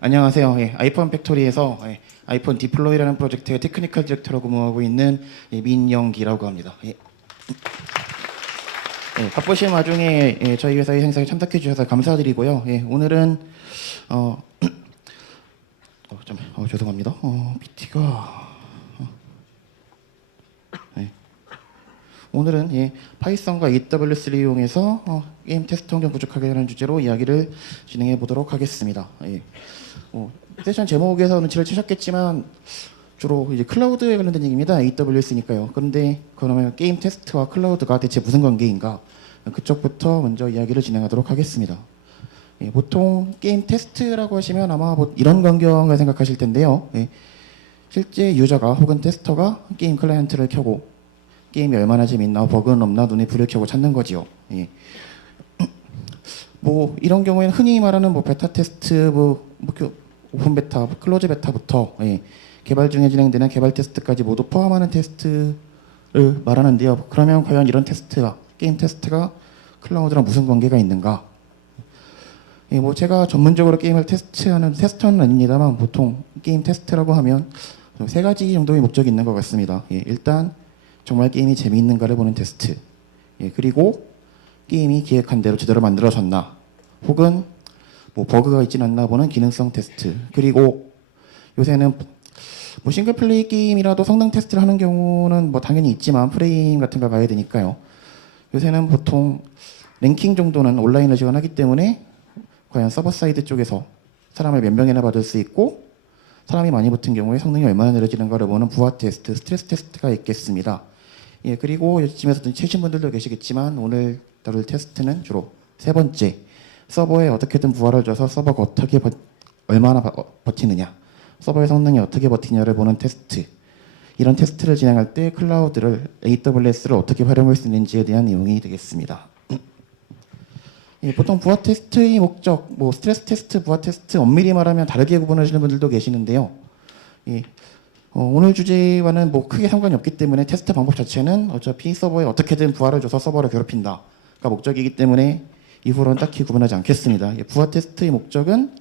안녕하세요. 아이폰 팩토리에서 아이폰 디플로이라는 프로젝트의 테크니컬 디렉터로 근무하고 있는 민영기라고 합니다. 바쁘신 와중에 저희 회사의 행사에 참석해 주셔서 감사드리고요. 오늘은 죄송합니다. PT가 오늘은 파이썬과 AWS를 이용해서 게임 테스트 환경 구축하게 하는 주제로 이야기를 진행해 보도록 하겠습니다. 세션 제목에서 눈치를 채셨겠지만 주로 이제 클라우드에 관련된 얘기입니다. AWS니까요. 그런데 그러면 게임 테스트와 클라우드가 대체 무슨 관계인가? 그쪽부터 먼저 이야기를 진행하도록 하겠습니다. 보통 게임 테스트라고 하시면 아마 이런 광경을 생각하실 텐데요. 실제 유저가 혹은 테스터가 게임 클라이언트를 켜고 게임이 얼마나 재밌나, 버그는 없나 눈에 불을 켜고 찾는 거지요. 이런 경우에는 흔히 말하는 베타 테스트, 오픈 베타, 클로즈 베타부터 개발 중에 진행되는 개발 테스트까지 모두 포함하는 테스트를 말하는데요. 그러면 과연 이런 테스트가, 게임 테스트가 클라우드랑 무슨 관계가 있는가? 제가 전문적으로 게임을 테스트하는 테스터는 아닙니다만 보통 게임 테스트라고 하면 세 가지 정도의 목적이 있는 것 같습니다. 일단 정말 게임이 재미있는가를 보는 테스트, 그리고 게임이 기획한 대로 제대로 만들어졌나, 혹은 버그가 있진 않나 보는 기능성 테스트, 그리고 요새는 싱글 플레이 게임이라도 성능 테스트를 하는 경우는 당연히 있지만 프레임 같은 걸 봐야 되니까요. 요새는 보통 랭킹 정도는 온라인을 지원하기 때문에 과연 서버 사이드 쪽에서 사람을 몇 명이나 받을 수 있고 사람이 많이 붙은 경우에 성능이 얼마나 느려지는가를 보는 부하 테스트, 스트레스 테스트가 있겠습니다. 그리고 이쯤에서 치신 분들도 계시겠지만 오늘 다룰 테스트는 주로 세 번째, 서버에 어떻게든 부하를 줘서 서버가 얼마나 버티느냐, 서버의 성능이 어떻게 버티냐를 보는 테스트. 이런 테스트를 진행할 때 클라우드를, AWS를 어떻게 활용할 수 있는지에 대한 내용이 되겠습니다. 보통 부하 테스트의 목적, 스트레스 테스트, 부하 테스트 엄밀히 말하면 다르게 구분하시는 분들도 계시는데요. 오늘 주제와는 크게 상관이 없기 때문에 테스트 방법 자체는 어차피 서버에 어떻게든 부하를 줘서 서버를 괴롭힌다가 목적이기 때문에 이후로는 딱히 구분하지 않겠습니다. 부하 테스트의 목적은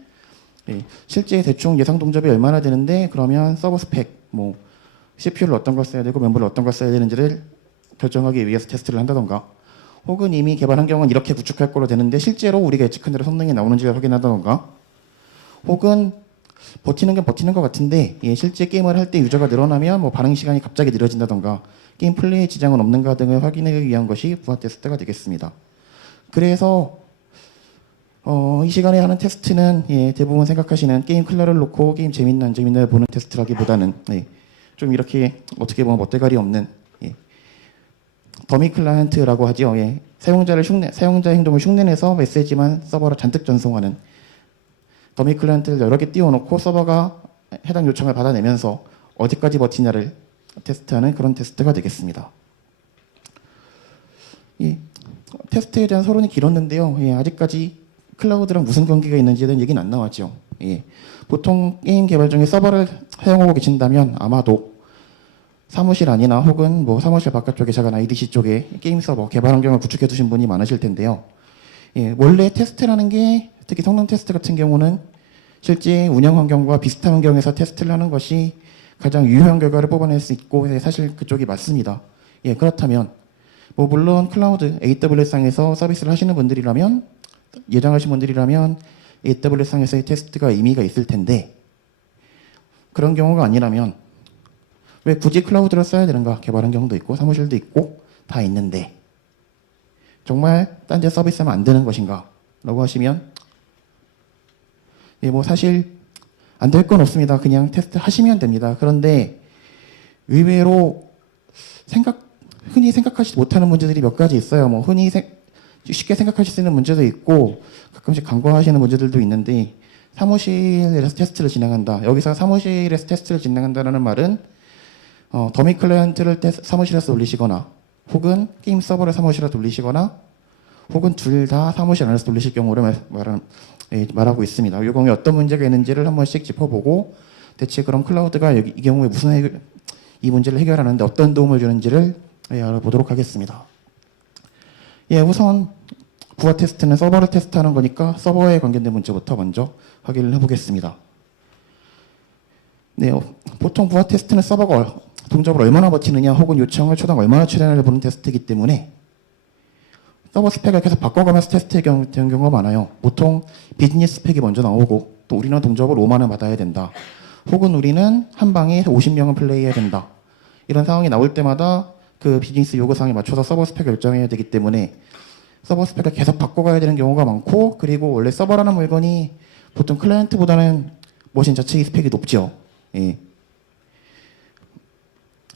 실제 대충 예상 동접이 얼마나 되는데 그러면 서버 스펙, CPU를 어떤 걸 써야 되고 멤버를 어떤 걸 써야 되는지를 결정하기 위해서 테스트를 한다던가, 혹은 이미 개발 환경은 이렇게 구축할 거로 되는데 실제로 우리가 예측한 대로 성능이 나오는지를 확인하다던가, 혹은 버티는 게 버티는 것 같은데 실제 게임을 할 때 유저가 늘어나면 반응 시간이 갑자기 느려진다던가 게임 플레이에 지장은 없는가 등을 확인하기 위한 것이 부하 테스트가 되겠습니다. 그래서 이 시간에 하는 테스트는 대부분 생각하시는 게임 클라를 놓고 게임 재밌나 안 재밌나를 보는 테스트라기보다는 좀 이렇게 어떻게 보면 멋대가리 없는 더미 클라이언트라고 하죠. 사용자 행동을 흉내내서 메시지만 서버로 잔뜩 전송하는 더미 클라이언트를 여러 개 띄워놓고 서버가 해당 요청을 받아내면서 어디까지 버티냐를 테스트하는 그런 테스트가 되겠습니다. 테스트에 대한 서론이 길었는데요. 아직까지 클라우드랑 무슨 관계가 있는지에 대한 얘기는 안 나왔죠. 보통 게임 개발 중에 서버를 사용하고 계신다면 아마도 사무실 안이나 혹은 사무실 바깥쪽에 작은 IDC 쪽에 게임 서버 개발 환경을 구축해 두신 분이 많으실 텐데요. 원래 테스트라는 게 특히 성능 테스트 같은 경우는 실제 운영 환경과 비슷한 환경에서 테스트를 하는 것이 가장 유효한 결과를 뽑아낼 수 있고 사실 그쪽이 맞습니다. 그렇다면 물론 클라우드, AWS상에서 서비스를 하시는 분들이라면, 예정하신 분들이라면 AWS상에서의 테스트가 의미가 있을 텐데 그런 경우가 아니라면 왜 굳이 클라우드를 써야 되는가? 개발 환경도 있고 사무실도 있고 다 있는데 정말 딴 데 서비스하면 안 되는 것인가? 라고 하시면 사실 안 될 건 없습니다. 그냥 테스트 하시면 됩니다. 그런데 의외로 흔히 생각하지 못하는 문제들이 몇 가지 있어요. 흔히 쉽게 생각하실 수 있는 문제도 있고 가끔씩 간과하시는 문제들도 있는데, 사무실에서 테스트를 진행한다. 여기서 사무실에서 테스트를 진행한다는 말은 더미 클라이언트를 사무실에서 돌리시거나 혹은 게임 서버를 사무실에서 돌리시거나 혹은 둘 다 사무실 안에서 돌리실 경우를 말하고 있습니다. 이 경우에 어떤 문제가 있는지를 한 번씩 짚어보고 대체 그럼 클라우드가 이 경우에 이 문제를 해결하는데 어떤 도움을 주는지를 알아보도록 하겠습니다. 우선 부하 테스트는 서버를 테스트하는 거니까 서버에 관계된 문제부터 먼저 확인을 해보겠습니다. 네, 보통 부하 테스트는 서버가 동접을 얼마나 버티느냐 혹은 요청을 초당 얼마나 처리하느냐를 보는 테스트이기 때문에 서버 스펙을 계속 바꿔가면서 되는 경우가 많아요. 보통 비즈니스 스펙이 먼저 나오고 또 우리는 동접을 5만 원 받아야 된다. 혹은 우리는 한 방에 50명은 플레이해야 된다. 이런 상황이 나올 때마다 그 비즈니스 요구사항에 맞춰서 서버 스펙을 결정해야 되기 때문에 서버 스펙을 계속 바꿔가야 되는 경우가 많고, 그리고 원래 서버라는 물건이 보통 클라이언트보다는 머신 자체의 스펙이 높죠. 예.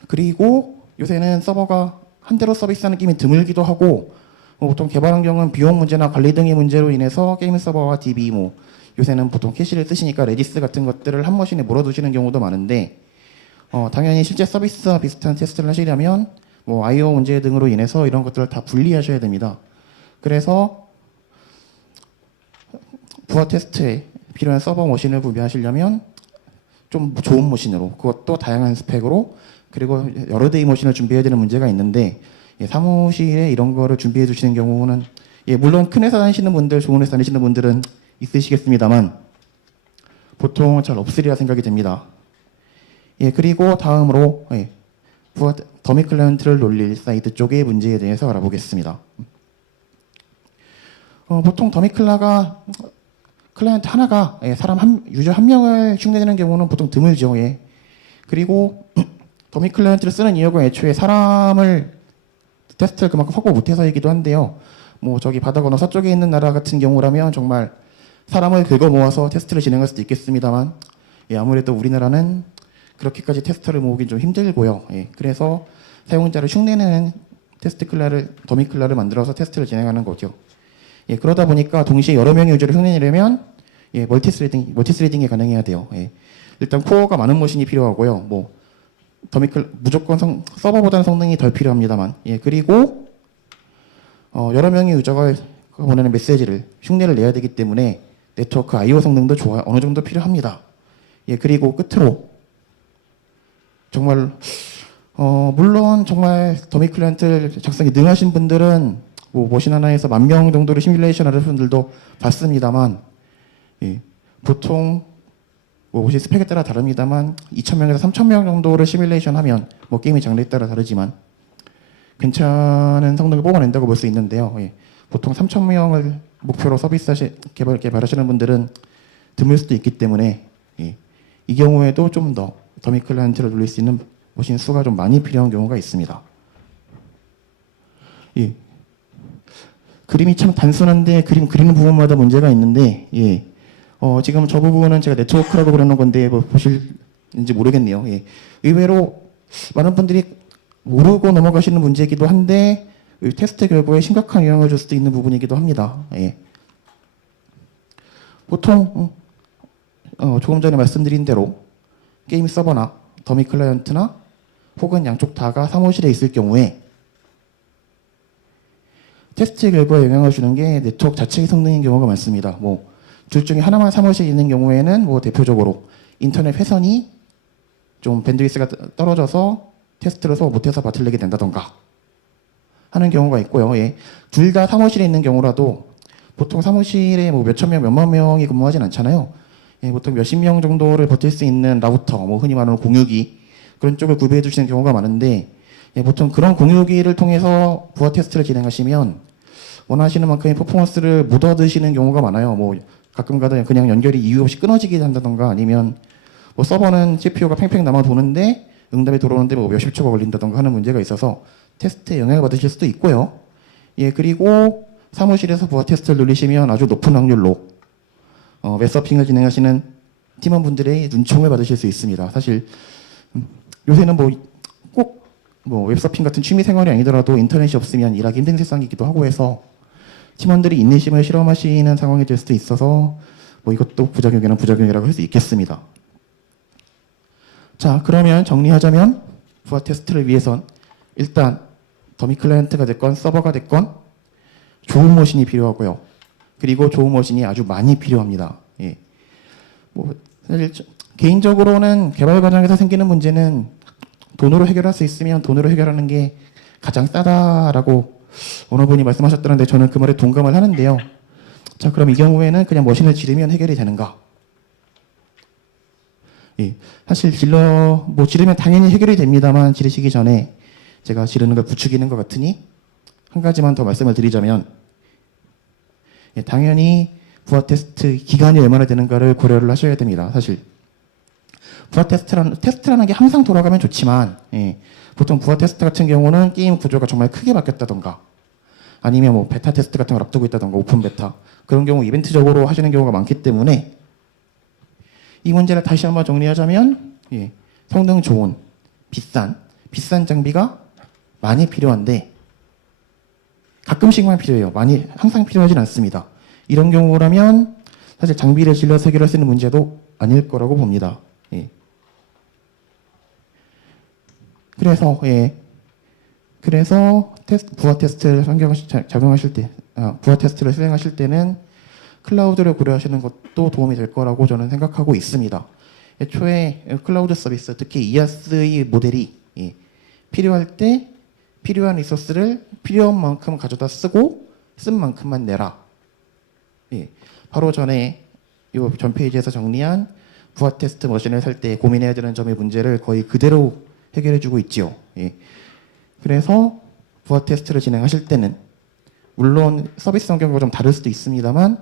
그리고 요새는 서버가 한 대로 서비스하는 게임이 드물기도 하고, 보통 개발 환경은 비용 문제나 관리 등의 문제로 인해서 게임 서버와 DB, 요새는 보통 캐시를 쓰시니까 레디스 같은 것들을 한 머신에 몰아두시는 경우도 많은데, 당연히 실제 서비스와 비슷한 테스트를 하시려면 IO 문제 등으로 인해서 이런 것들을 다 분리하셔야 됩니다. 그래서 부하 테스트에 필요한 서버 머신을 구매하시려면 좀 좋은 머신으로, 그것도 다양한 스펙으로, 그리고 여러 대의 머신을 준비해야 되는 문제가 있는데, 사무실에 이런 거를 준비해 주시는 경우는 물론 큰 회사 다니시는 분들, 좋은 회사 다니시는 분들은 있으시겠습니다만 보통 잘 없으리라 생각이 됩니다. 그리고 다음으로 부하 더미 클라이언트를 놀릴 사이트 쪽의 문제에 대해서 알아보겠습니다. 보통 더미 클라이언트 하나가 유저 한 명을 흉내내는 경우는 보통 드물죠. 그리고 더미 클라이언트를 쓰는 이유가 애초에 사람을 테스트를 그만큼 확보 못해서이기도 한데요. 저기 바다 건너 서쪽에 있는 나라 같은 경우라면 정말 사람을 긁어 모아서 테스트를 진행할 수도 있겠습니다만, 아무래도 우리나라는 그렇게까지 테스터를 모으긴 좀 힘들고요. 그래서 사용자를 흉내내는 더미 클라를 만들어서 테스트를 진행하는 거죠. 그러다 보니까 동시에 여러 명의 유저를 흉내내려면 멀티스레딩이 가능해야 돼요. 일단 코어가 많은 머신이 필요하고요. 무조건 서버보다는 성능이 덜 필요합니다만, 그리고 여러 명의 유저가 보내는 메시지를 흉내를 내야 되기 때문에 네트워크 I/O 성능도 어느 정도 필요합니다. 그리고 끝으로 정말 물론 정말 더미 클라이언트 작성이 능하신 분들은 머신 하나에서 10,000명 정도를 시뮬레이션 하는 분들도 봤습니다만, 보통 머신 스펙에 따라 다릅니다만 2,000명에서 3,000명 정도를 시뮬레이션 하면 게임의 장르에 따라 다르지만 괜찮은 성능을 뽑아낸다고 볼 수 있는데요. 보통 3,000명을 목표로 서비스 개발하시는 분들은 드물 수도 있기 때문에 이 경우에도 좀 더 더미 클라이언트를 돌릴 수 있는 머신 수가 좀 많이 필요한 경우가 있습니다. 그림이 참 단순한데 그림 그리는 부분마다 문제가 있는데, 지금 저 부분은 제가 네트워크라고 그러는 건데 보실지 모르겠네요. 의외로 많은 분들이 모르고 넘어가시는 문제이기도 한데 테스트 결과에 심각한 영향을 줄 수도 있는 부분이기도 합니다. 보통 조금 전에 말씀드린 대로 게임 서버나 더미 클라이언트나 혹은 양쪽 다가 사무실에 있을 경우에 테스트 결과에 영향을 주는 게 네트워크 자체의 성능인 경우가 많습니다. 둘 중에 하나만 사무실에 있는 경우에는 대표적으로 인터넷 회선이 좀 밴드위스가 떨어져서 테스트를 못해서 바틀리게 된다던가 하는 경우가 있고요. 둘 다 사무실에 있는 경우라도 보통 사무실에 몇천 명, 몇만 명이 근무하진 않잖아요. 보통 몇십 명 정도를 버틸 수 있는 라우터, 흔히 말하는 공유기 그런 쪽을 구비해 주시는 경우가 많은데, 보통 그런 공유기를 통해서 부하 테스트를 진행하시면 원하시는 만큼의 퍼포먼스를 못 얻으시는 경우가 많아요. 가끔 가다 그냥 연결이 이유 없이 끊어지게 한다던가, 아니면 서버는 CPU가 팽팽 남아 도는데 응답이 들어오는데 몇십 초가 걸린다던가 하는 문제가 있어서 테스트에 영향을 받으실 수도 있고요. 그리고 사무실에서 부하 테스트를 누리시면 아주 높은 확률로 웹서핑을 진행하시는 팀원분들의 눈총을 받으실 수 있습니다. 사실 요새는 꼭 웹서핑 같은 취미 생활이 아니더라도 인터넷이 없으면 일하기 힘든 세상이기도 하고 해서 팀원들이 인내심을 실험하시는 상황이 될 수도 있어서 이것도 부작용이라고 할 수 있겠습니다. 자, 그러면 정리하자면 부하 테스트를 위해선 일단 더미 클라이언트가 됐건 서버가 됐건 좋은 머신이 필요하고요. 그리고 좋은 머신이 아주 많이 필요합니다. 사실 개인적으로는 개발 과정에서 생기는 문제는 돈으로 해결할 수 있으면 돈으로 해결하는 게 가장 싸다라고 어느 분이 말씀하셨다는데 저는 그 말에 동감을 하는데요. 자, 그럼 이 경우에는 그냥 머신을 지르면 해결이 되는가? 예, 사실 지르면 당연히 해결이 됩니다만 지르시기 전에 제가 지르는 걸 부추기는 것 같으니 한 가지만 더 말씀을 드리자면, 예, 당연히 부하 테스트 기간이 얼마나 되는가를 고려를 하셔야 됩니다. 사실 부하 테스트라는 게 항상 돌아가면 좋지만, 예, 보통 부하 테스트 같은 경우는 게임 구조가 정말 크게 바뀌었다던가 아니면 뭐 베타 테스트 같은 걸 앞두고 있다던가 오픈 베타 그런 경우 이벤트적으로 하시는 경우가 많기 때문에 이 문제를 다시 한번 정리하자면, 예, 성능 좋은 비싼 장비가 많이 필요한데 가끔씩만 필요해요. 많이 항상 필요하진 않습니다. 이런 경우라면 사실 장비를 질러서 해결할 수 있는 문제도 아닐 거라고 봅니다. 예. 그래서 부하 테스트를 부하 테스트를 수행하실 때는 클라우드를 고려하시는 것도 도움이 될 거라고 저는 생각하고 있습니다. 애초에 클라우드 서비스, 특히 이아스의 모델이, 예, 필요할 때 필요한 리소스를 필요한 만큼 가져다 쓰고 쓴 만큼만 내라. 예, 바로 전에 이 전 페이지에서 정리한 부하 테스트 머신을 살 때 고민해야 되는 점의 문제를 거의 그대로 해결해주고 있지요. 예. 그래서 부하 테스트를 진행하실 때는 물론 서비스 환경과 좀 다를 수도 있습니다만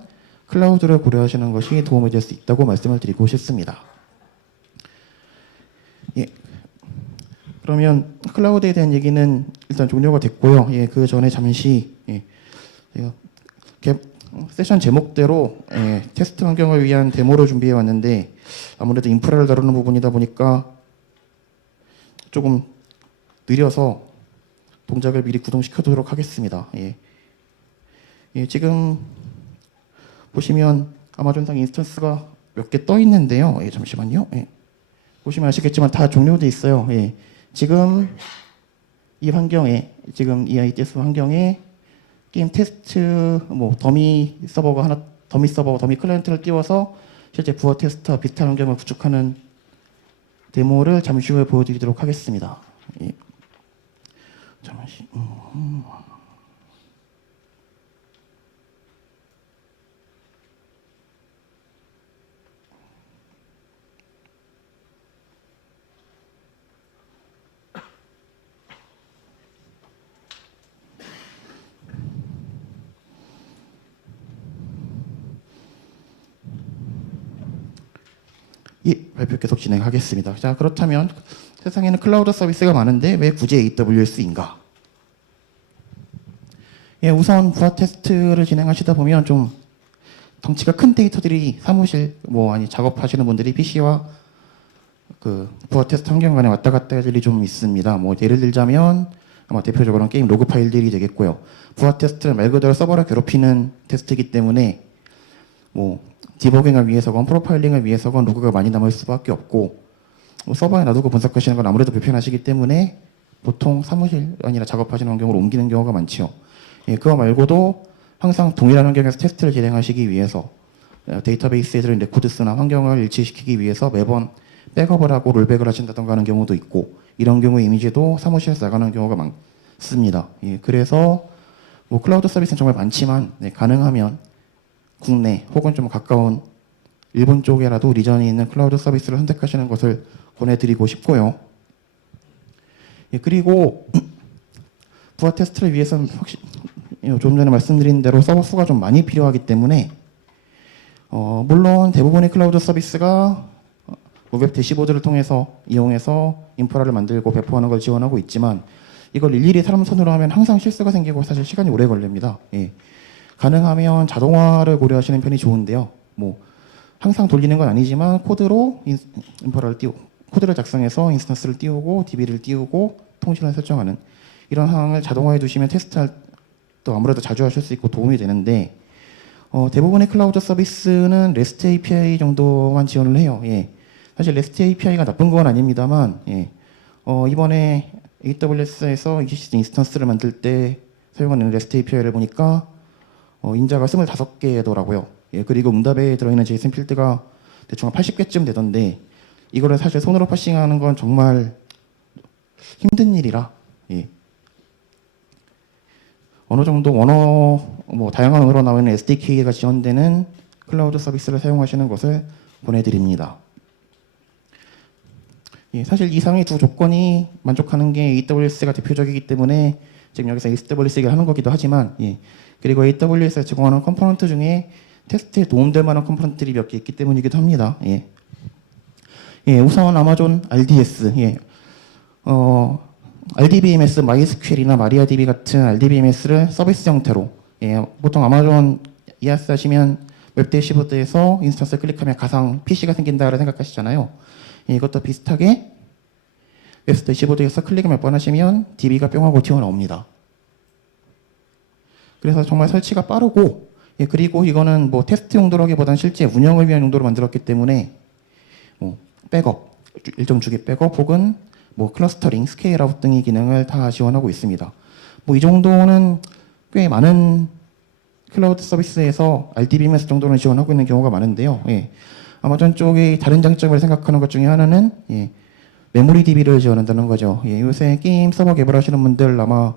클라우드를 고려하시는 것이 도움이 될 수 있다고 말씀을 드리고 싶습니다. 예. 그러면 클라우드에 대한 얘기는 일단 종료가 됐고요. 예, 그 전에 잠시, 예, 제가 세션 제목대로, 예, 테스트 환경을 위한 데모를 준비해 왔는데 아무래도 인프라를 다루는 부분이다 보니까 조금 느려서 동작을 미리 구동시켜두도록 하겠습니다. 예. 예, 지금 보시면 아마존상 인스턴스가 몇 개 떠 있는데요. 예, 잠시만요. 예. 보시면 아시겠지만 다 종료돼 있어요. 예. 지금 이 환경에, 지금 이 ITS 환경에 게임 테스트 더미 클라이언트를 띄워서 실제 부하 테스트와 비슷한 환경을 구축하는 데모를 잠시 후에 보여드리도록 하겠습니다. 예. 잠시. 예, 발표 계속 진행하겠습니다. 자, 그렇다면 세상에는 클라우드 서비스가 많은데 왜 굳이 AWS인가? 예, 우선 부하 테스트를 진행하시다 보면 좀 덩치가 큰 데이터들이 사무실 작업하시는 분들이 PC와 그 부하 테스트 환경 간에 왔다 갔다 할 일이 좀 있습니다. 예를 들자면 아마 대표적으로는 게임 로그 파일들이 되겠고요. 부하 테스트는 말 그대로 서버를 괴롭히는 테스트이기 때문에 디버깅을 위해서건 프로파일링을 위해서건 로그가 많이 남을 수밖에 없고 서버에 놔두고 분석하시는 건 아무래도 불편하시기 때문에 보통 사무실 아니라 작업하시는 환경으로 옮기는 경우가 많죠. 예, 그거 말고도 항상 동일한 환경에서 테스트를 진행하시기 위해서 데이터베이스에 들어있는 레코드스나 환경을 일치시키기 위해서 매번 백업을 하고 롤백을 하신다던가 하는 경우도 있고 이런 경우의 이미지도 사무실에서 나가는 경우가 많습니다. 예, 그래서 클라우드 서비스는 정말 많지만 가능하면 국내 혹은 좀 가까운 일본 쪽에라도 리전이 있는 클라우드 서비스를 선택하시는 것을 권해드리고 싶고요. 예, 그리고 부하 테스트를 위해서는 확실히 조금 전에 말씀드린 대로 서버 수가 좀 많이 필요하기 때문에 물론 대부분의 클라우드 서비스가 웹 대시보드를 이용해서 인프라를 만들고 배포하는 걸 지원하고 있지만 이걸 일일이 사람 손으로 하면 항상 실수가 생기고 사실 시간이 오래 걸립니다. 예. 가능하면 자동화를 고려하시는 편이 좋은데요. 항상 돌리는 건 아니지만 코드로 인프라를 코드를 작성해서 인스턴스를 띄우고 DB를 띄우고 통신을 설정하는 이런 상황을 자동화해 두시면 테스트할 또 아무래도 자주 하실 수 있고 도움이 되는데 대부분의 클라우드 서비스는 REST API 정도만 지원을 해요. 예. 사실 REST API가 나쁜 건 아닙니다만 예. 이번에 AWS에서 EC2 인스턴스를 만들 때 사용하는 REST API를 보니까 인자가 25개더라고요. 예, 그리고 응답에 들어있는 JSON 필드가 대충 한 80개쯤 되던데 이거를 사실 손으로 파싱하는 건 정말 힘든 일이라 예. 어느 정도 언어 뭐 다양한 언어로 나오는 SDK가 지원되는 클라우드 서비스를 사용하시는 것을 권해드립니다. 예, 사실 이상의 두 조건이 만족하는 게 AWS가 대표적이기 때문에 지금 여기서 AWS 얘기를 하는 거기도 하지만, 예, 그리고 AWS가 제공하는 컴포넌트 중에 테스트에 도움될 만한 컴포넌트들이 몇 개 있기 때문이기도 합니다. 예. 예, 우선 아마존 RDS, 예, RDBMS, MySQL이나 MariaDB 같은 RDBMS를 서비스 형태로, 예, 보통 아마존 EAS 하시면 웹 대시보드에서 인스턴스 클릭하면 가상 PC가 생긴다고 생각하시잖아요. 예, 이것도 비슷하게 웹 대시보드에서 클릭을 몇 번 하시면 DB가 뿅 하고 튀어나옵니다. 그래서 정말 설치가 빠르고, 예, 그리고 이거는 뭐 테스트 용도라기보다는 실제 운영을 위한 용도로 만들었기 때문에 뭐 백업, 일정 주기 백업 혹은 뭐 클러스터링, 스케일아웃 등의 기능을 다 지원하고 있습니다. 뭐 이 정도는 꽤 많은 클라우드 서비스에서 RDBMS 정도는 지원하고 있는 경우가 많은데요. 예. 아마존 쪽의 다른 장점을 생각하는 것 중에 하나는, 예, 메모리 DB를 지원한다는 거죠. 예, 요새 게임 서버 개발하시는 분들 아마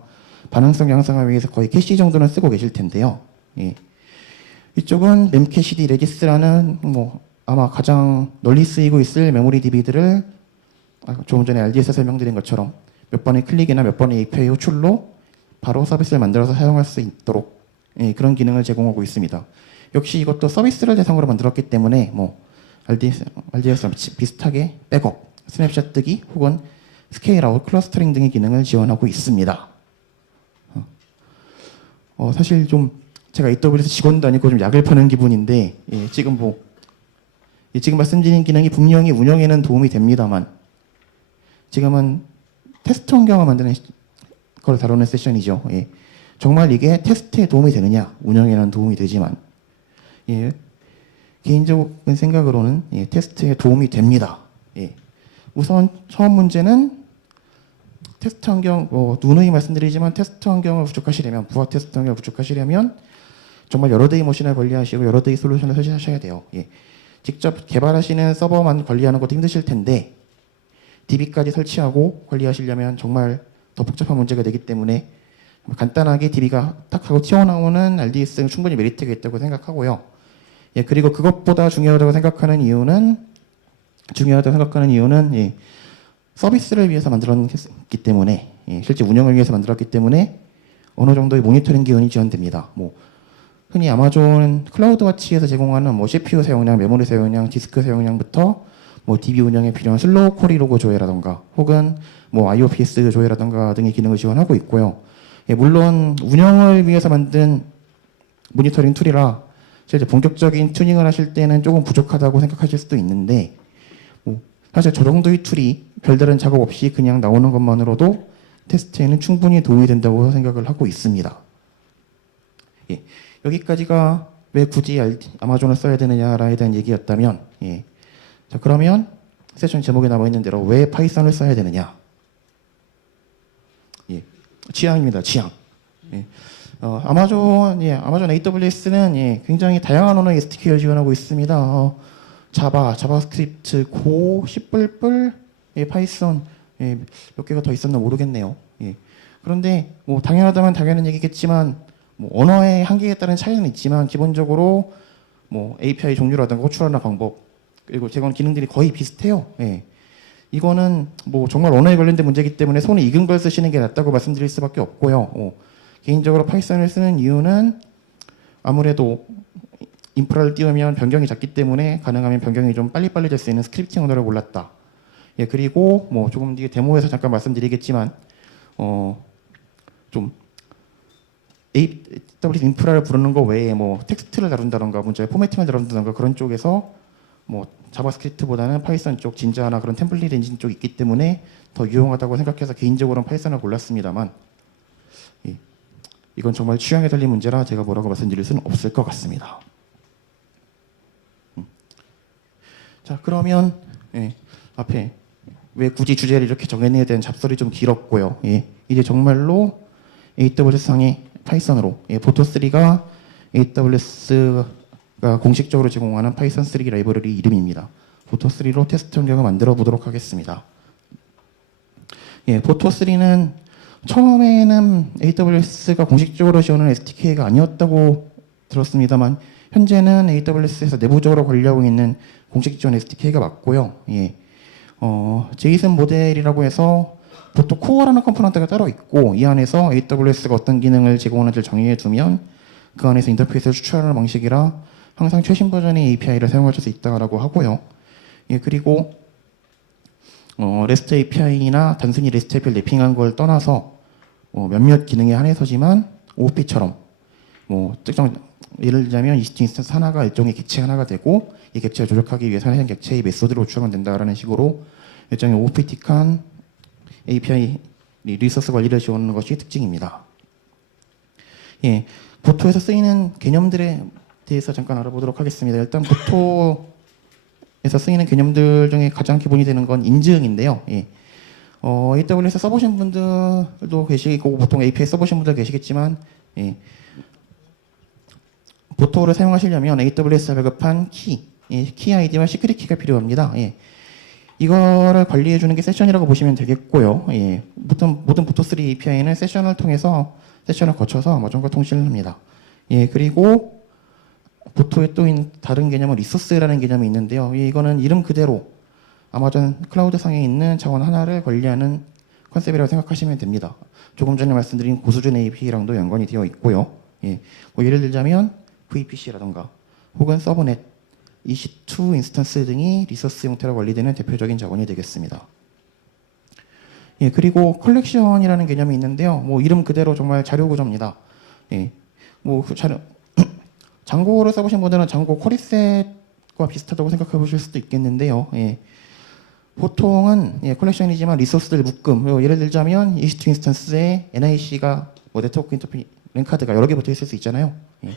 반응성 양상을 위해서 거의 캐시 정도는 쓰고 계실 텐데요. 예. 이쪽은 memcached 레기스라는 뭐 아마 가장 널리 쓰이고 있을 메모리 DB들을 조금 전에 RDS 설명드린 것처럼 몇 번의 클릭이나 몇 번의 API 호출로 바로 서비스를 만들어서 사용할 수 있도록, 예, 그런 기능을 제공하고 있습니다. 역시 이것도 서비스를 대상으로 만들었기 때문에 뭐 RDS랑 비슷하게 백업, 스냅샷 뜨기 혹은 스케일아웃, 클러스터링 등의 기능을 지원하고 있습니다. 사실 좀 제가 AWS 직원도 아니고 좀 약을 파는 기분인데, 예, 지금 말씀드린 기능이 분명히 운영에는 도움이 됩니다만 지금은 테스트 환경을 만드는 걸 다루는 세션이죠. 예, 정말 이게 테스트에 도움이 되느냐, 운영에는 도움이 되지만, 예, 개인적인 생각으로는, 예, 테스트에 도움이 됩니다. 예, 우선 처음 문제는 테스트 환경, 누누이 말씀드리지만 테스트 환경을 구축하시려면, 부하 테스트 환경을 구축하시려면 정말 여러 대의 머신을 관리하시고 여러 대의 솔루션을 설치하셔야 돼요. 예, 직접 개발하시는 서버만 관리하는 것도 힘드실 텐데 DB까지 설치하고 관리하시려면 정말 더 복잡한 문제가 되기 때문에 간단하게 DB가 딱 하고 튀어나오는 RDS는 충분히 메리트가 있다고 생각하고요. 예, 그리고 그것보다 중요하다고 생각하는 이유는, 예, 서비스를 위해서 만들었기 때문에, 예, 실제 운영을 위해서 만들었기 때문에 어느 정도의 모니터링 기능이 지원됩니다. 뭐 흔히 아마존 클라우드와치에서 제공하는 뭐 CPU 사용량, 메모리 사용량, 디스크 사용량부터 뭐 DB 운영에 필요한 슬로우 쿼리 로그 조회라던가 혹은 뭐 IOPS 조회라던가 등의 기능을 지원하고 있고요. 예, 물론 운영을 위해서 만든 모니터링 툴이라 실제 본격적인 튜닝을 하실 때는 조금 부족하다고 생각하실 수도 있는데, 뭐 사실 저 정도의 툴이 별다른 작업 없이 그냥 나오는 것만으로도 테스트에는 충분히 도움이 된다고 생각을 하고 있습니다. 예, 여기까지가 왜 굳이 아마존을 써야 되느냐에 대한 얘기였다면, 예, 자, 그러면 세션 제목에 나와 있는 대로 왜 파이썬을 써야 되느냐? 예, 취향입니다. 취향. 예, 아마존 AWS는, 예, 굉장히 다양한 언어의 SDK를 지원하고 있습니다. 자바스크립트, 고, C++, 예, 파이썬, 예, 몇 개가 더 있었나 모르겠네요. 예, 그런데 뭐 당연하다면 당연한 얘기겠지만 뭐 언어의 한계에 따른 차이는 있지만 기본적으로 뭐 API 종류라든가 호출하는 방법 그리고 제공 기능들이 거의 비슷해요. 예. 이거는 뭐 정말 언어에 관련된 문제이기 때문에 손에 익은 걸 쓰시는 게 낫다고 말씀드릴 수밖에 없고요. 개인적으로 파이썬을 쓰는 이유는 아무래도 인프라를 띄우면 변경이 작기 때문에 가능하면 변경이 좀 빨리빨리 될 수 있는 스크립팅 언어를 골랐다. 예, 그리고 뭐 조금 뒤에 데모에서 잠깐 말씀드리겠지만 좀 AWS 인프라를 부르는 거 외에 뭐 텍스트를 다룬다던가 문자의 포매팅을 다룬다던가 그런 쪽에서 뭐 자바스크립트보다는 파이썬 쪽 진자나 그런 템플릿 엔진 쪽이 있기 때문에 더 유용하다고 생각해서 개인적으로는 파이썬을 골랐습니다만, 예, 이건 정말 취향에 달린 문제라 제가 뭐라고 말씀드릴 수는 없을 것 같습니다. 자, 그러면, 예, 앞에 왜 굳이 주제를 이렇게 정했느냐에 대한 잡설이 좀 길었고요. 예, 이제 정말로 AWS 상의 파이썬으로, 예, 보토3가 AWS가 공식적으로 제공하는 파이썬 3 라이브러리 이름입니다. 보토3로 테스트 환경을 만들어 보도록 하겠습니다. 예, 보토3는 처음에는 AWS가 공식적으로 지원하는 SDK가 아니었다고 들었습니다만 현재는 AWS에서 내부적으로 관리하고 있는 공식 지원 SDK가 맞고요. 예. 제이슨 모델이라고 해서 보통 코어라는 컴포넌트가 따로 있고 이 안에서 AWS가 어떤 기능을 제공하는지를 정의해 두면 그 안에서 인터페이스를 추출하는 방식이라 항상 최신 버전의 API를 사용하실 수 있다고 하고요. 예, 그리고 REST API나 단순히 REST API를 랩핑한 걸 떠나서 몇몇 기능에 한해서지만 OOP처럼 특정 예를 들자면 EC2 인스턴스 하나가 일종의 객체 하나가 되고 이 객체를 조작하기 위해서 해당 객체의 메소드를 호출하면 된다라는 식으로 일종의 OOP틱한 API 리소스 관리를 지원하는 것이 특징입니다. 예, 보토에서 쓰이는 개념들에 대해서 잠깐 알아보도록 하겠습니다. 일단 보토에서 쓰이는 개념들 중에 가장 기본이 되는 건 인증인데요. 예. AWS 써보신 분들도 계시고 보통 API 써보신 분들 계시겠지만 예. 보토를 사용하시려면 AWS가 발급한 키 아이디와 시크릿 키가 필요합니다. 예. 이거를 관리해 주는 게 세션이라고 보시면 되겠고요. 예. 모든 보토3 API는 세션을 거쳐서 전과 통신을 합니다. 예. 그리고 보토에 또 다른 개념은 리소스라는 개념이 있는데요. 이거는 이름 그대로 아마존 클라우드 상에 있는 자원 하나를 관리하는 컨셉이라고 생각하시면 됩니다. 조금 전에 말씀드린 고수준 API랑도 연관이 되어 있고요. 예. 예를 들자면 VPC라던가 혹은 서브넷, EC2 인스턴스 등이 리소스 형태로 관리되는 대표적인 자원이 되겠습니다. 예, 그리고 컬렉션이라는 개념이 있는데요. 이름 그대로 정말 자료 구조입니다. 예, 장고를 써보신 분들은 장고 쿼리셋과 비슷하다고 생각해 보실 수도 있겠는데요. 예, 보통은 컬렉션이지만 리소스들 묶음, 예를 들자면 EC2 인스턴스에 NIC가 네트워크 인터페이스 랭카드가 여러 개 붙어 있을 수 있잖아요. 예,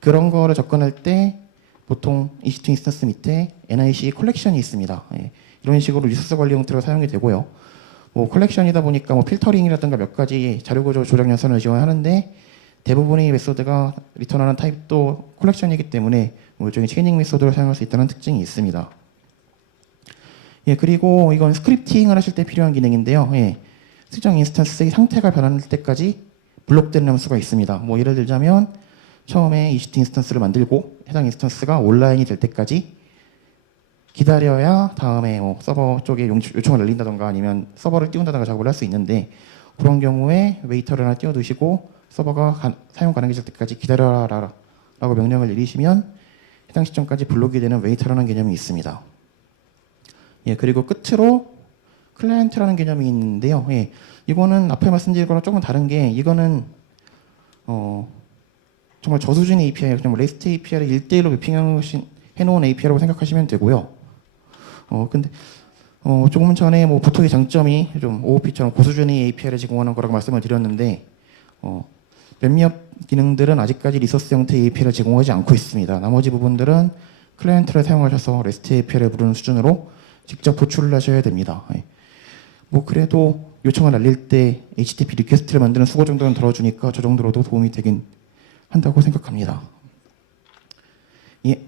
그런 거를 접근할 때 보통 EC2 인스턴스 밑에 NIC 컬렉션이 있습니다. 예, 이런 식으로 리소스 관리 형태로 사용이 되고요. 컬렉션이다 보니까 필터링이라든가 몇 가지 자료구조 조작 연산을 지원하는데 대부분의 메소드가 리턴하는 타입도 컬렉션이기 때문에 일종의 체이닝 메소드를 사용할 수 있다는 특징이 있습니다. 예, 그리고 이건 스크립팅을 하실 때 필요한 기능인데요. 예, 특정 인스턴스의 상태가 변할 때까지 블록되는 함수가 있습니다. 예를 들자면 처음에 EC2 인스턴스를 만들고 해당 인스턴스가 온라인이 될 때까지 기다려야 다음에 서버 쪽에 요청을 날린다던가 아니면 서버를 띄운다던가 작업을 할 수 있는데 그런 경우에 웨이터를 하나 띄워두시고 서버가 사용 가능해질 때까지 기다려라 라고 명령을 내리시면 해당 시점까지 블록이 되는 웨이터라는 개념이 있습니다. 예, 그리고 끝으로 클라이언트라는 개념이 있는데요. 예, 이거는 앞에 말씀드린 거랑 조금 다른 게 이거는 정말 저수준의 API, 그냥 REST API를 1대1로 해놓은 API라고 생각하시면 되고요. 근데 조금 전에 보통의 장점이 좀 OOP처럼 고수준의 API를 제공하는 거라고 말씀을 드렸는데 몇몇 기능들은 아직까지 리소스 형태의 API를 제공하지 않고 있습니다. 나머지 부분들은 클라이언트를 사용하셔서 REST API를 부르는 수준으로 직접 호출을 하셔야 됩니다. 예. 그래도 요청을 날릴 때 HTTP 리퀘스트를 만드는 수고 정도는 덜어주니까 저 정도로도 도움이 되긴 한다고 생각합니다. 예.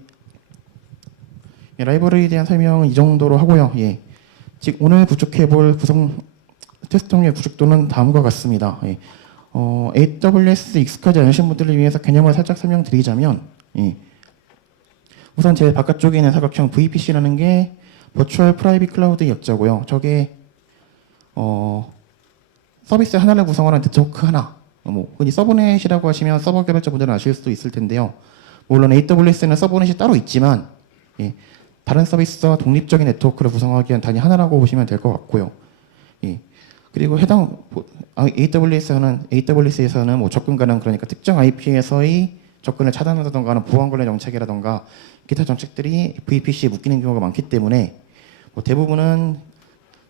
예, 라이브러리에 대한 설명은 이 정도로 하고요. 예. 즉 오늘 구축해볼 테스트 종류의 구축도는 다음과 같습니다. 예. AWS 익숙하지 않으신 분들을 위해서 개념을 살짝 설명드리자면 예. 우선 제일 바깥쪽에 있는 사각형 VPC라는 게 버추얼 프라이빗 클라우드의 약자고요. 저게 서비스 하나를 구성하는 네트워크 하나, 흔히 서브넷이라고 하시면 서버 개발자분들은 아실 수도 있을 텐데요. 물론 AWS는 서브넷이 따로 있지만 예, 다른 서비스와 독립적인 네트워크를 구성하기 위한 단위 하나라고 보시면 될 것 같고요. 예, 그리고 해당 AWS에서는 접근 가능, 그러니까 특정 IP에서의 접근을 차단한다던가 하는 보안 관련 정책이라던가 기타 정책들이 VPC에 묶이는 경우가 많기 때문에 대부분은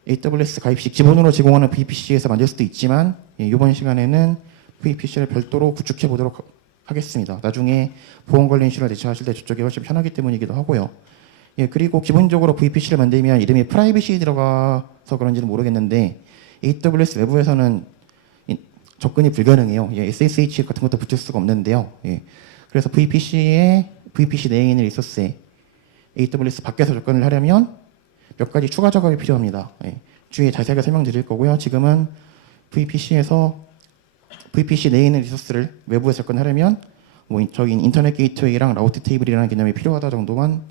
AWS 가입식 기본으로 제공하는 VPC에서 만들 수도 있지만 이번 시간에는 VPC를 별도로 구축해 보도록 하겠습니다. 나중에 보안 관련 이슈를 대처하실 때 저쪽이 훨씬 편하기 때문이기도 하고요. 예, 그리고 기본적으로 VPC를 만들면 이름이 프라이빗이 들어가서 그런지는 모르겠는데 AWS 외부에서는 접근이 불가능해요. 예, SSH 같은 것도 붙일 수가 없는데요. 예, 그래서 VPC 내에 있는 리소스에 AWS 밖에서 접근을 하려면 몇 가지 추가 작업이 필요합니다. 예, 주위에 자세하게 설명드릴 거고요. 지금은 VPC 내에 있는 리소스를 외부에 접근하려면 뭐 저기 인터넷 게이트웨이랑 라우트 테이블이라는 개념이 필요하다 정도만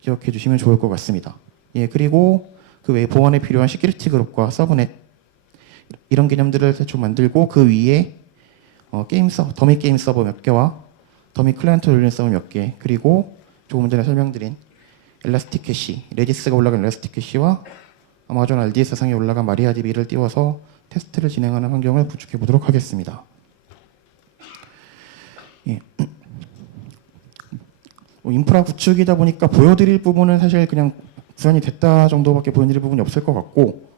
기억해 주시면 좋을 것 같습니다. 예, 그리고 그 외에 보안에 필요한 시큐리티 그룹과 서브넷 이런 개념들을 대충 만들고 그 위에 더미 게임 서버 몇 개와 더미 클라이언트 돌리는 서버 몇 개, 그리고 조금 전에 설명드린 엘라스틱 캐시, 레디스가 올라간 엘라스틱 캐시와 아마존 RDS 상에 올라간 마리아DB를 띄워서 테스트를 진행하는 환경을 구축해 보도록 하겠습니다. 예. 인프라 구축이다 보니까 보여드릴 부분은 사실 그냥 구현이 됐다 정도밖에 보여드릴 부분이 없을 것 같고,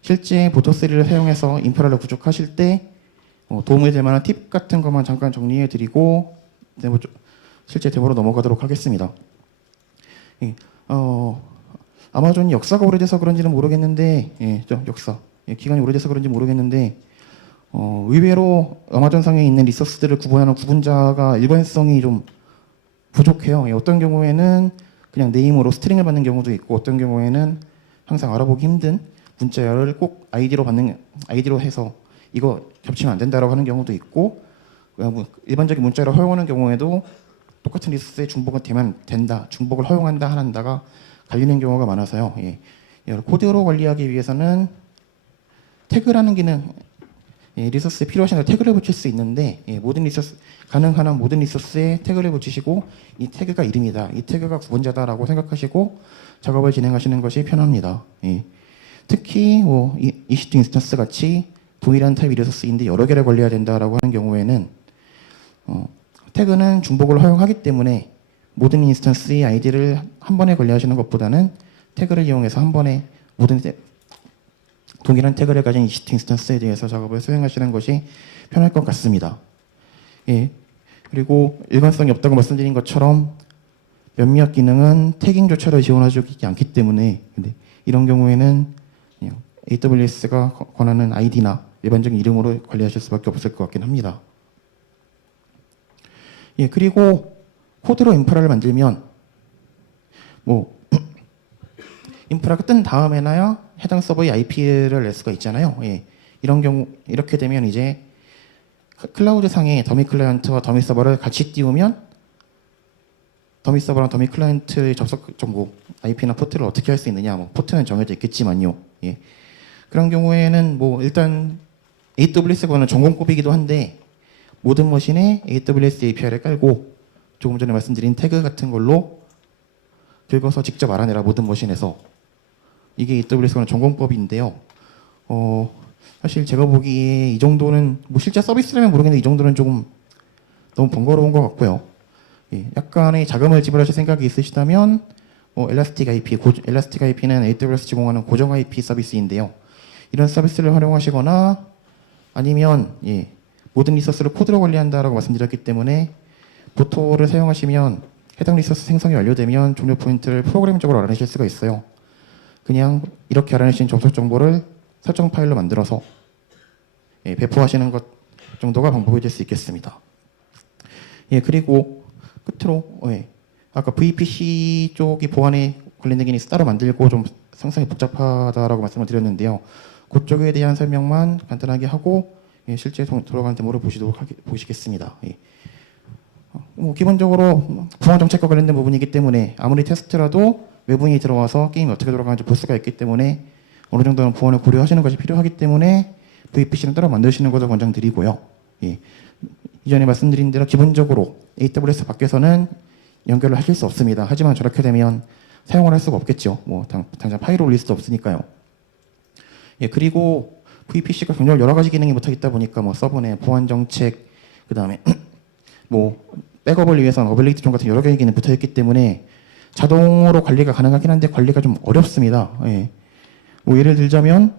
실제 보터3를 사용해서 인프라를 구축하실 때 도움이 될 만한 팁 같은 것만 잠깐 정리해 드리고 실제 데모로 넘어가도록 하겠습니다. 예. 아마존이 역사가 오래돼서 그런지는 모르겠는데, 기간이 오래돼서 그런지 모르겠는데, 의외로 아마존상에 있는 리소스들을 구분하는 구분자가 일관성이 좀 부족해요. 예, 어떤 경우에는 그냥 네임으로 스트링을 받는 경우도 있고, 어떤 경우에는 항상 알아보기 힘든 문자열을 꼭 아이디로 해서 이거 겹치면 안 된다라고 하는 경우도 있고, 일반적인 문자열을 허용하는 경우에도 똑같은 리소스에 중복은 되면 된다, 중복을 허용한다, 한다가 갈리는 경우가 많아서요. 예, 코드로 관리하기 위해서는 태그라는 기능, 리소스에 필요하신 걸 태그를 붙일 수 있는데, 가능한 한 모든 리소스에 태그를 붙이시고 이 태그가 이름이다, 이 태그가 구분자다라고 생각하시고 작업을 진행하시는 것이 편합니다. 특히 EC2 인스턴스 같이 동일한 타입 리소스인데 여러 개를 관리해야 된다라고 하는 경우에는 태그는 중복을 허용하기 때문에 모든 인스턴스의 아이디를 한 번에 관리하시는 것보다는 태그를 이용해서 한 번에 동일한 태그를 가진 EC2 인스턴스에 대해서 작업을 수행하시는 것이 편할 것 같습니다. 예. 그리고 일관성이 없다고 말씀드린 것처럼 몇몇 기능은 태깅조차도 지원하지 않기 때문에 이런 경우에는 그냥 AWS가 권하는 아이디나 일반적인 이름으로 관리하실 수밖에 없을 것 같긴 합니다. 예, 그리고 코드로 인프라를 만들면 인프라가 뜬 다음에나야 해당 서버의 IP를 낼 수가 있잖아요. 예, 이런 경우 이렇게 되면 이제 클라우드 상에 더미 클라이언트와 더미 서버를 같이 띄우면 더미 서버랑 더미 클라이언트의 접속 정보 IP나 포트를 어떻게 할 수 있느냐, 포트는 정해져 있겠지만요. 예, 그런 경우에는 일단 AWS가 전공법이기도 한데 모든 머신에 AWS API를 깔고 조금 전에 말씀드린 태그 같은 걸로 긁어서 직접 알아내라, 모든 머신에서. 이게 AWS가 전공법인데요. 사실 제가 보기에 이 정도는 실제 서비스라면 모르겠는데 이 정도는 조금 너무 번거로운 것 같고요. 예, 약간의 자금을 지불하실 생각이 있으시다면 엘라스틱 IP, 엘라스틱 IP는 AWS 제공하는 고정 IP 서비스인데요. 이런 서비스를 활용하시거나 아니면 모든 리소스를 코드로 관리한다라고 말씀드렸기 때문에 보토를 사용하시면 해당 리소스 생성이 완료되면 종료 포인트를 프로그램적으로 알아내실 수가 있어요. 그냥 이렇게 알아내신 접속 정보를 설정 파일로 만들어서 배포하시는 것 정도가 방법이 될 수 있겠습니다. 예, 그리고 끝으로 아까 VPC 쪽이 보안에 관련된 기능이 따로 만들고 좀 상당히 복잡하다라고 말씀을 드렸는데요. 그쪽에 대한 설명만 간단하게 하고 실제 돌아가는 데모를 보시겠습니다. 기본적으로 보안 정책과 관련된 부분이기 때문에 아무리 테스트라도 외부인이 들어와서 게임이 어떻게 돌아가는지 볼 수가 있기 때문에 어느 정도는 보안을 고려하시는 것이 필요하기 때문에 VPC는 따로 만드시는 것을 권장드리고요. 이전에 말씀드린 대로 기본적으로 AWS 밖에서는 연결을 하실 수 없습니다. 하지만 저렇게 되면 사용을 할 수가 없겠죠. 당장 파일을 올릴 수도 없으니까요. 그리고 VPC가 굉장히 여러 가지 기능이 붙어 있다 보니까 서버내 보안 정책, 그 다음에 백업을 위해서는 어빌리티 존 같은 여러 개의 기능이 붙어 있기 때문에 자동으로 관리가 가능하긴 한데 관리가 좀 어렵습니다. 예를 들자면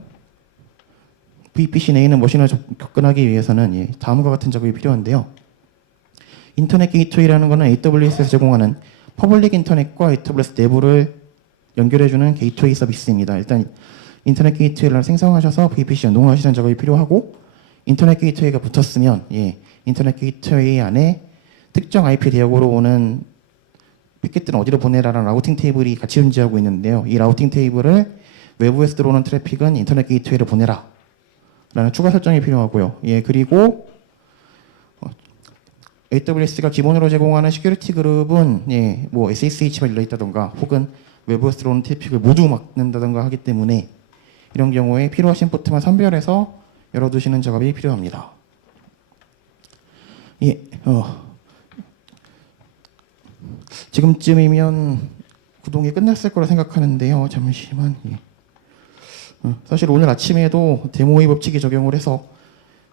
VPC 내에 있는 머신을 접근하기 위해서는 다음과 같은 작업이 필요한데요. 인터넷 게이트웨이라는 것은 AWS에서 제공하는 퍼블릭 인터넷과 AWS 내부를 연결해주는 게이트웨이 서비스입니다. 일단 인터넷 게이트웨이를 생성하셔서 VPC 연동을 하시는 작업이 필요하고, 인터넷 게이트웨이가 붙었으면 인터넷 게이트웨이 안에 특정 IP 대역으로 오는 패킷들은 어디로 보내라라는 라우팅 테이블이 같이 존재하고 있는데요. 이 라우팅 테이블을 외부에서 들어오는 트래픽은 인터넷 게이트웨이로 보내라 라는 추가 설정이 필요하고요. 예, 그리고 AWS가 기본으로 제공하는 시큐리티 그룹은 예, 뭐 SSH만 열려있다던가 혹은 외부에서 들어오는 트래픽을 모두 막는다던가 하기 때문에 이런 경우에 필요하신 포트만 선별해서 열어두시는 작업이 필요합니다. 예, 지금쯤이면 구동이 끝났을 거라 생각하는데요. 잠시만. 예. 사실 오늘 아침에도 데모의 법칙이 적용을 해서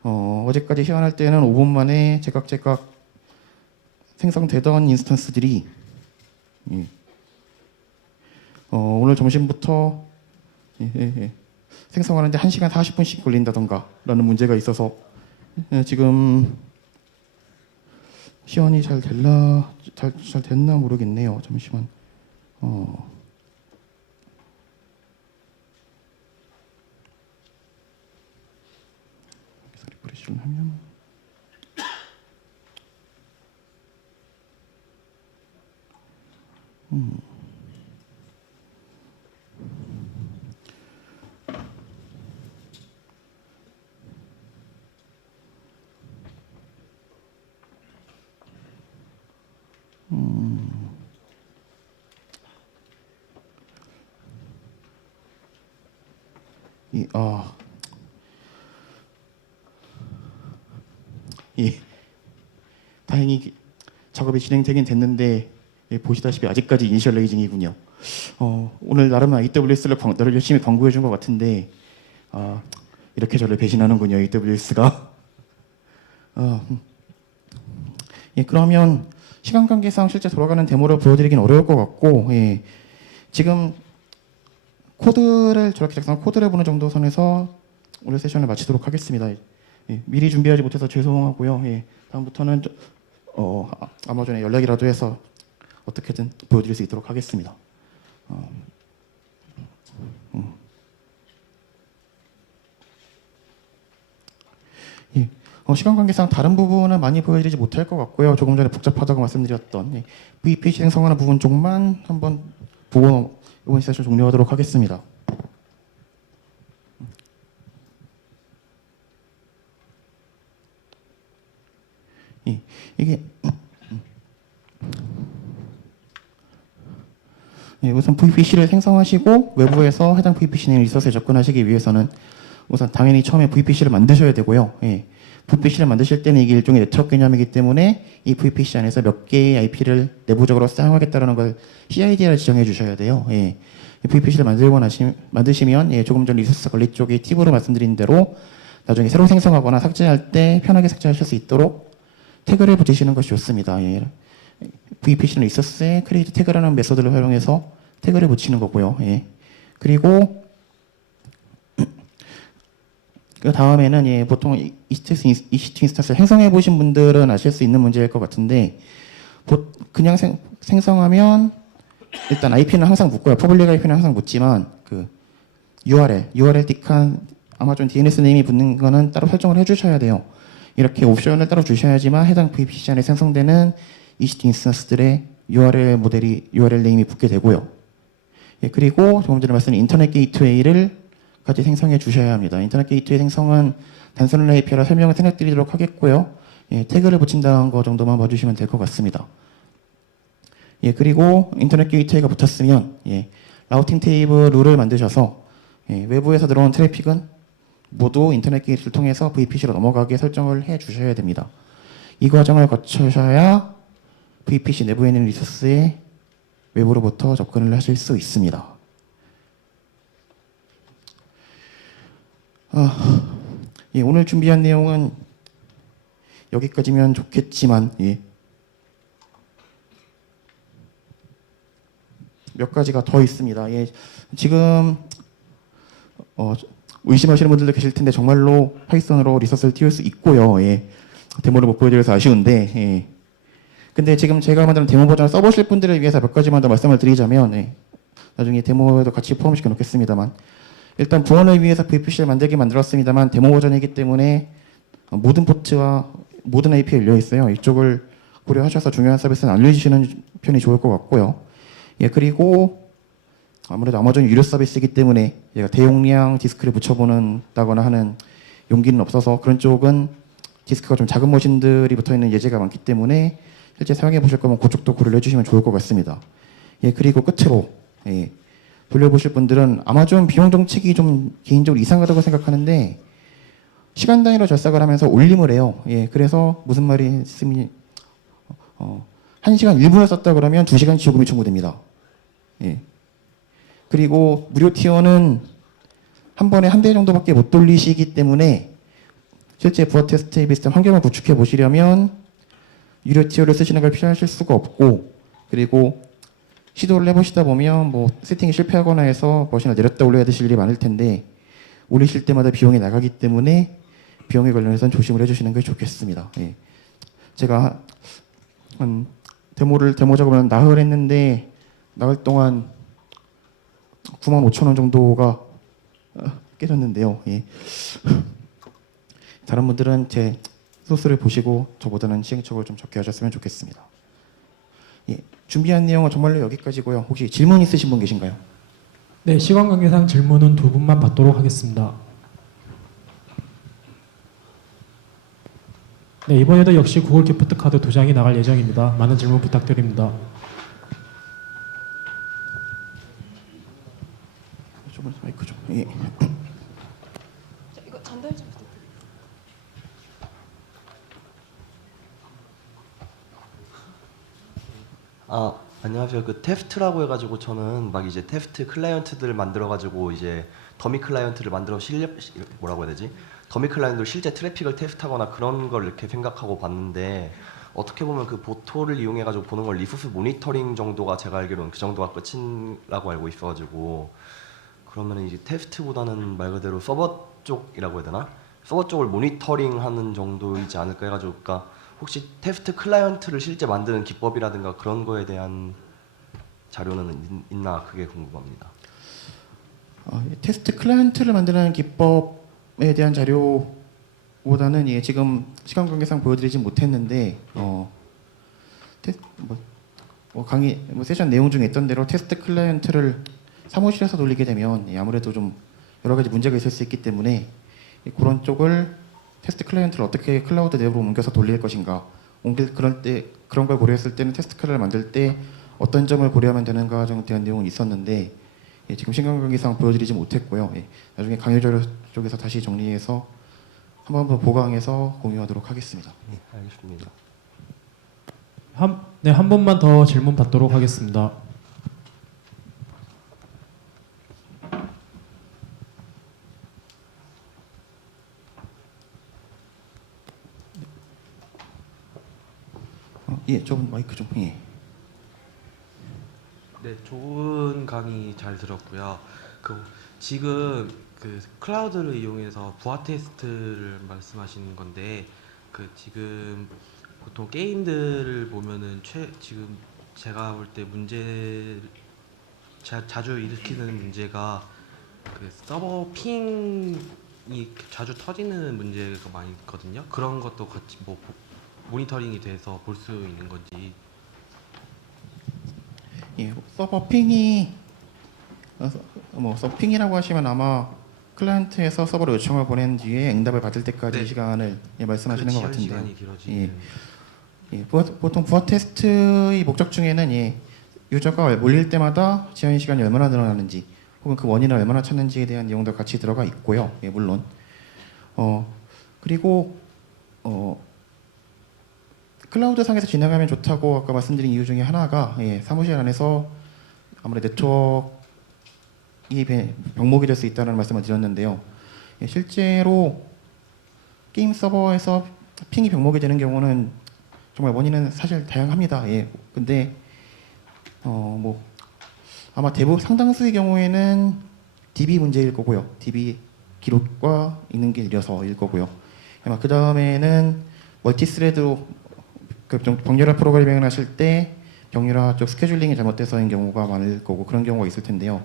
어제까지 시연할 때는 5분 만에 제각 생성되던 인스턴스들이 예. 오늘 점심부터 생성하는데 1시간 40분씩 걸린다던가 라는 문제가 있어서 지금 시연이 잘 됐나 모르겠네요. 잠시만. 리프레시를 하면 예, 다행히 작업이 진행되긴 됐는데 예, 보시다시피 아직까지 이니셜레이징이군요. 오늘 나름 AWS를 열심히 광고해 준 것 같은데 이렇게 저를 배신하는군요, AWS가. 예, 그러면 시간 관계상 실제 돌아가는 데모를 보여드리긴 어려울 것 같고 예, 지금 저렇게 작성한 코드를 보는 정도 선에서 오늘 세션을 마치도록 하겠습니다. 예, 미리 준비하지 못해서 죄송하고요. 예, 다음부터는 아마존에 연락이라도 해서 어떻게든 보여드릴 수 있도록 하겠습니다. 예, 시간 관계상 다른 부분은 많이 보여드리지 못할 것 같고요. 조금 전에 복잡하다고 말씀드렸던 예, VPC 생성하는 부분 쪽만 한번 보고 이번 세션 종료하도록 하겠습니다. 예, 이게 예, 우선 VPC를 생성하시고 외부에서 해당 VPC 내 리소스에 접근하시기 위해서는 우선 당연히 처음에 VPC를 만드셔야 되고요. 예, VPC를 만드실 때는 이게 일종의 네트워크 개념이기 때문에 이 VPC 안에서 몇 개의 IP를 내부적으로 사용하겠다는 걸 CID를 지정해 주셔야 돼요. 예, VPC를 만드시면 예, 조금 전 리소스 관리 쪽에 팁으로 말씀드린 대로 나중에 새로 생성하거나 삭제할 때 편하게 삭제하실 수 있도록 태그를 붙이시는 것이 좋습니다. 예. VPC는 리소스에 크리에이트 태그라는 메소드를 활용해서 태그를 붙이는 거고요. 예. 그리고 그 다음에는 예, 보통 EC2 인스턴스를 생성해 보신 분들은 아실 수 있는 문제일 것 같은데 그냥 생성하면 일단 IP는 항상 묻고요. 퍼블릭 IP는 항상 묻지만 그 URL 틱한 아마존 DNS 네임이 붙는 거는 따로 설정을 해주셔야 돼요. 이렇게 옵션을 따로 주셔야지만 해당 VPC 안에 생성되는 EC2 인스턴스들의 URL 네임이 붙게 되고요. 예, 그리고 조금 전에 말씀드린 인터넷 게이트웨이를 같이 생성해 주셔야 합니다. 인터넷 게이트웨이 생성은 단순한 API라 설명을 생략드리도록 하겠고요. 예, 태그를 붙인다는 거 정도만 봐주시면 될 것 같습니다. 예, 그리고 인터넷 게이트웨이가 붙었으면 예, 라우팅 테이블 룰을 만드셔서 예, 외부에서 들어온 트래픽은 모두 인터넷 게이트를 통해서 VPC로 넘어가게 설정을 해 주셔야 됩니다. 이 과정을 거쳐셔야 VPC 내부에 있는 리소스에 외부로부터 접근을 하실 수 있습니다. 예, 오늘 준비한 내용은 여기까지면 좋겠지만 예, 몇 가지가 더 있습니다. 예, 지금 의심하시는 분들도 계실 텐데 정말로 파이썬으로 리소스를 띄울 수 있고요. 예, 데모를 못 보여드려서 아쉬운데 예. 근데 지금 제가 만든 데모 버전을 써보실 분들을 위해서 몇 가지만 더 말씀을 드리자면 예, 나중에 데모에도 같이 포함시켜 놓겠습니다만 일단 부원을 위해서 VPC를 만들었습니다만 데모 버전이기 때문에 모든 포트와 모든 AP가 열려 있어요. 이쪽을 고려하셔서 중요한 서비스는 알려주시는 편이 좋을 것 같고요. 예, 그리고 아무래도 아마존 유료 서비스이기 때문에 얘가 대용량 디스크를 붙여보는다거나 하는 용기는 없어서 그런 쪽은 디스크가 좀 작은 머신들이 붙어 있는 예제가 많기 때문에 실제 사용해 보실 거면 그쪽도 고려를 해주시면 좋을 것 같습니다. 예, 그리고 끝으로 예, 돌려보실 분들은 아마 좀 비용 정책이 좀 개인적으로 이상하다고 생각하는데 시간 단위로 절삭을 하면서 올림을 해요. 예, 그래서 무슨 말이 있으면 1시간 1분을 썼다 그러면 2시간치 요금이 청구됩니다. 예. 그리고 무료 티어는 한 번에 한 대 정도밖에 못 돌리시기 때문에 실제 부하 테스트에 비슷한 환경을 구축해 보시려면 유료 티어를 쓰시는 걸 피하실 수가 없고, 그리고 시도를 해보시다 보면 뭐 세팅이 실패하거나 해서 머신을 내렸다 올려야 되실 일이 많을 텐데 올리실 때마다 비용이 나가기 때문에 비용에 관련해서는 조심을 해주시는 게 좋겠습니다. 예. 제가 데모 작업을 나흘 했는데 나흘 동안 95,000원 정도가 깨졌는데요. 예. 다른 분들은 제 소스를 보시고 저보다는 시행착오를 좀 적게 하셨으면 좋겠습니다. 예. 준비한 내용은 정말로 여기까지고요. 혹시 질문 있으신 분 계신가요? 네, 시간 관계상 질문은 두 분만 받도록 하겠습니다. 네, 이번에도 역시 구글 기프트 카드 2장이 나갈 예정입니다. 많은 질문 부탁드립니다. 저번 마이크 좀. 예. 이거 전달 좀 부탁드립니다. 안녕하세요. 그 테프트라고 해가지고 저는 막 이제 테프트 클라이언트들을 만들어가지고 이제 더미 클라이언트를 만들어 뭐라고 해야 되지? 더미 클라이언트로 실제 트래픽을 테스트하거나 그런 걸 이렇게 생각하고 봤는데 어떻게 보면 그 보토를 이용해가지고 보는 걸 리소스 모니터링 정도가 제가 알기로는 그 정도가 끝이라고 알고 있어가지고 그러면 이제 테스트보다는 말 그대로 서버 쪽이라고 해야 되나? 서버 쪽을 모니터링하는 정도이지 않을까 해가지고 그러니까 혹시 테스트 클라이언트를 실제 만드는 기법이라든가 그런 거에 대한 자료는 있나 그게 궁금합니다. 테스트 클라이언트를 만드는 기법에 대한 자료보다는 예, 지금 시간 관계상 보여드리진 못했는데 강의 세션 내용 중에 있던 대로 테스트 클라이언트를 사무실에서 돌리게 되면 예, 아무래도 좀 여러 가지 문제가 있을 수 있기 때문에 예, 그런 쪽을 테스트 클라이언트를 어떻게 클라우드 내부로 옮겨서 돌릴 것인가, 그런 걸 고려했을 때는 테스트 클라이언트를 만들 때 어떤 점을 고려하면 되는가 정도에 대한 내용은 있었는데 예, 지금 시간 관계상 보여드리지 못했고요. 예, 나중에 강의 자료 쪽에서 다시 정리해서 한번 보강해서 공유하도록 하겠습니다. 네, 알겠습니다. 한 분만 더 질문 받도록 하겠습니다. 예, 저분 마이크 좀. 예. 네, 좋은 강의 잘 들었고요. 지금 클라우드를 이용해서 부하 테스트를 말씀하시는 건데 지금 보통 게임들을 보면은 지금 제가 볼 때 자주 일으키는 문제가 서버 핑이 자주 터지는 문제가 많이 있거든요. 그런 것도 같이 모니터링이 돼서 볼 수 있는 건지. 예, 서버 핑이 서핑이라고 하시면 아마 클라이언트에서 서버로 요청을 보낸 뒤에 응답을 받을 때까지 네. 시간을 예, 말씀하시는 것 지연 같은데. 시간이 길어지는. 예, 보통 부하 테스트의 목적 중에는 예, 유저가 몰릴 때마다 지연 시간이 얼마나 늘어나는지 혹은 그 원인을 얼마나 찾는지에 대한 내용도 같이 들어가 있고요. 예, 물론. 그리고 클라우드 상에서 진행하면 좋다고 아까 말씀드린 이유 중에 하나가 예, 사무실 안에서 아무래도 네트워크가 병목이 될 수 있다는 말씀을 드렸는데요. 예, 실제로 게임 서버에서 핑이 병목이 되는 경우는 정말 원인은 사실 다양합니다. 예, 근데 아마 대부분 상당수의 경우에는 DB 문제일 거고요. DB 기록과 있는 게 느려서일 거고요. 아마 그 다음에는 멀티스레드로 좀 병렬화 프로그래밍을 하실 때 병렬화 쪽 스케줄링이 잘못돼서인 경우가 많을 거고 그런 경우가 있을 텐데요.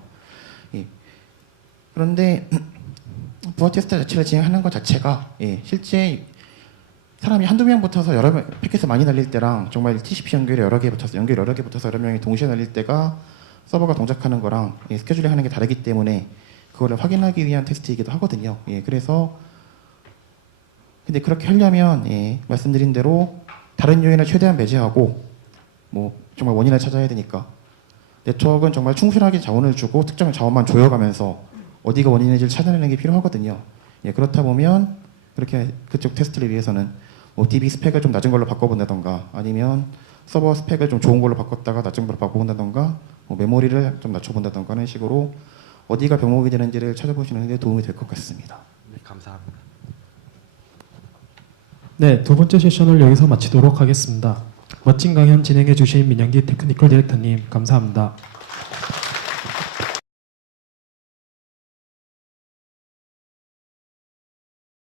예. 그런데 부하 테스트 자체를 진행하는 것 자체가 예, 실제 사람이 한두 명 붙어서 여러 명 패킷을 많이 날릴 때랑 정말 TCP 연결이 여러 개 붙어서 여러 명이 동시에 날릴 때가 서버가 동작하는 거랑 예, 스케줄링 하는 게 다르기 때문에 그거를 확인하기 위한 테스트이기도 하거든요. 예, 그래서 근데 그렇게 하려면 말씀드린 대로 다른 요인을 최대한 배제하고 뭐 정말 원인을 찾아야 되니까 네트워크는 정말 충실하게 자원을 주고 특정 자원만 조여가면서 어디가 원인인지를 찾아내는 게 필요하거든요. 그렇다 보면 그렇게 그쪽 테스트를 위해서는 뭐 DB 스펙을 좀 낮은 걸로 바꿔본다던가 아니면 서버 스펙을 좀 좋은 걸로 바꿨다가 낮은 걸로 바꿔본다던가 뭐 메모리를 좀 낮춰본다던가 하는 식으로 어디가 병목이 되는지를 찾아보시는 데 도움이 될 것 같습니다. 네, 감사합니다. 네, 두 번째 세션을 여기서 마치도록 하겠습니다. 멋진 강연 진행해 주신 민영기 테크니컬 디렉터님 감사합니다.